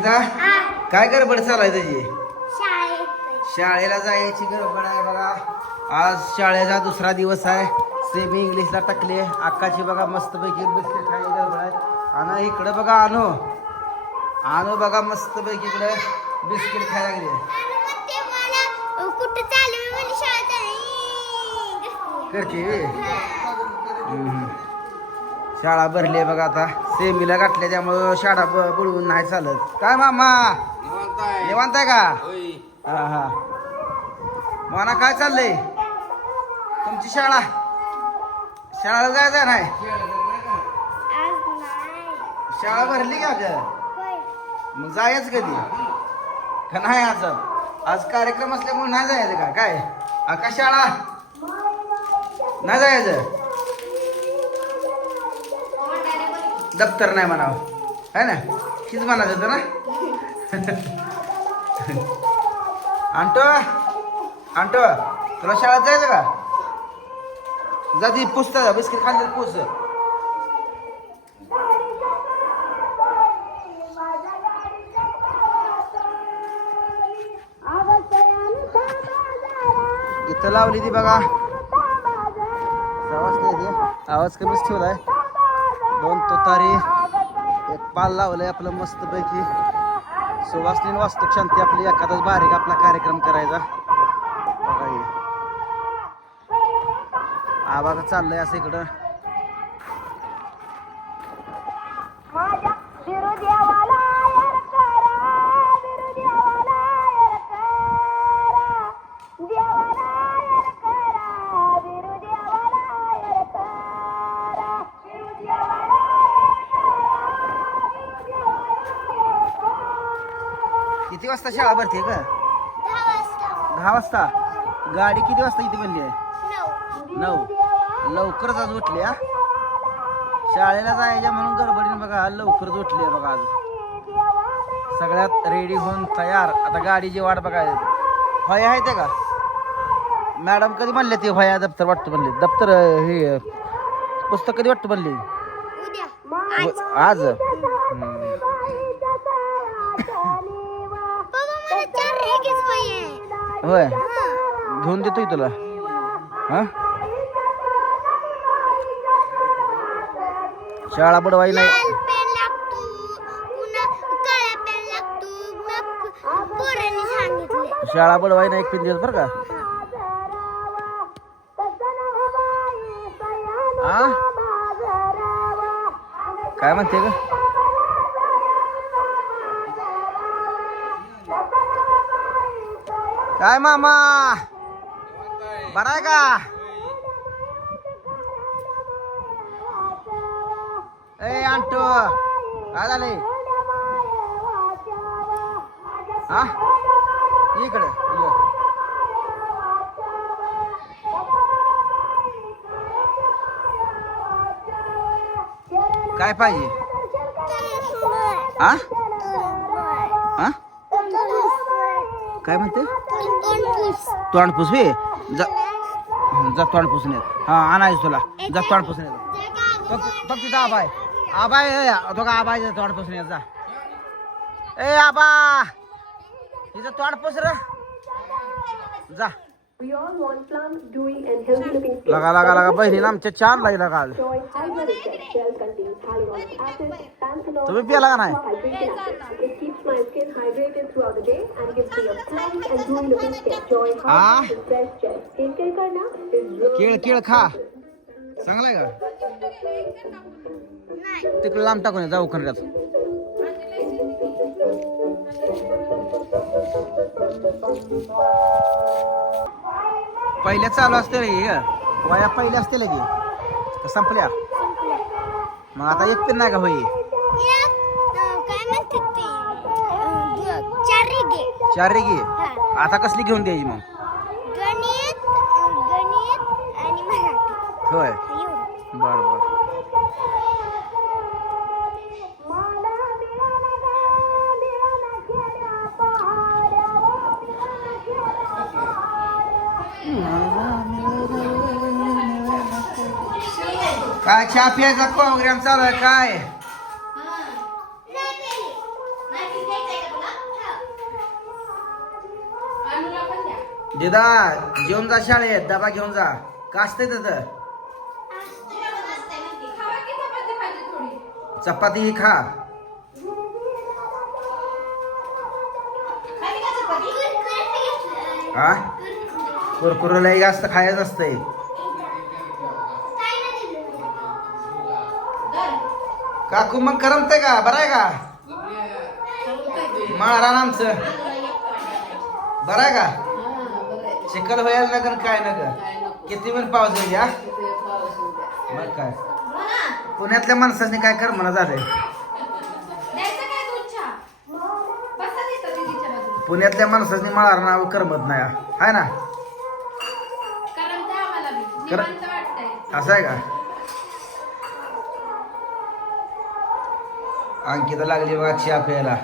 निकिता काय गडबड चालू आहे तुझी शाळेला जायची गडबड आहे बघा. आज शाळेचा दुसरा दिवस आहे. सेमी इंग्लिशला टाकले अक्काची बघा मस्तपैकी बिस्किट खायची गडबड आहे. आणि इकडे बघा आणू आणू बघा मस्तपैकी इकडे बिस्किट खायला लागले ते मला कुठं चालू शाळेत करते. शाळा भरली आहे बघा आता. सेमीला गाठल्या त्यामुळं शाळा बुडवून नाही चालत. काय मामा? निवांत आहे का? हा हा. माना काय चाललंय? तुमची शाळा? शाळेला जायचं नाही? शाळा भरली का ग? मग जायच कधी? का नाही आज? आज कार्यक्रम असल्यामुळे नाही जायचं का? काय? आकाश शाळा? नाही जायचं? दप्तर नाही म्हणावं. है ना? हीच म्हणायचं होतं ना? आणतो आणतो तुला शाळेत जायचं का? जाती पुसतं बिस्किट खाल्ली पुस. इथं लावली ती बघा. आवाज नाही आवाज कमीच ठेवलाय. दोन तुतारी एक पाल लावलंय आपलं मस्तपैकी. सुवासनी वास्तू शांती आपली एखादाच बारीक आपला कार्यक्रम करायचा. आवाज चाललंय असं इकडं. किती वाजता शाळा भरते का दहा वाजता. गाडी किती वाजता इथे बनली आहे? नऊ. लवकरच आज उठली हा? शाळेला जायच्या म्हणून गडबडीने बघा लवकरच उठली आहे बघा आज. सगळ्यात रेडी होऊन तयार. आता गाडीची वाट बघायला होया आहे ते का? मॅडम कधी म्हणले ते होया दप्तर वाटतं म्हणले. दप्तर हे पुस्तक कधी वाटतं म्हणले? आज हम्म. बाबा मला चार रेगेच पाहिजे होय. घेऊन देतोय तुला. हा? शाळा बुडवाई नाही. शाळा बुडवाई नाही एक दिवस बरं का? हा काय म्हणते का काय मामा? बरा आहे का? ए आणतो काय झालंय हा? इकडे. काय पाहिजे? हा? हा? काय म्हणते? तोंड पुसवे जा जा तोंड पुसून येत. हा आणायच तुला. जा तोंड पुसून येत. फक्त तिथं आबाय. आबाय तो का आबाय तोंड पुसून येत जा. ए आबा. तिचं तोंड पुस र. जा. लगा लगा लगा बहिणी आमच्या चार लागेल काल तुम्ही पिया लागा नाही? केळ केळ खा. चांगलाय का? तिकडे लांब टाकून जाऊ खरं त्याचं पहिल्या चालू असते रे. वया पहिल्या असते लगे. संपल्या. मग आता एक पिन नाही का होई? चार रेगे रे घे. आता कसली घेऊन द्यायची मग? गणित अं, गणित आणि मराठी. होय. बर. काय चहा प्यायचा? प्रोग्राम चालू आहे काय? दिदा घेऊन जा शाळेत डबा घेऊन जा. का असते तिथं? चपाती ही खा. हा? कुरकुर जास्त खायच असतंय. काकू मग करमते का? बरं आहे का? महाराण आमचं. बरं आहे का? चिखल व्हायला नगर काय नगर? किती पण पाऊस येईल या मग काय? पुण्यातल्या माणसाने काय कर म्हणा झालंय? पुण्यातल्या माणसाने मळार नाव करमत नाही. हाय ना? कर- असं आहे का? अंकिता लागली बघा चहा प्यायला.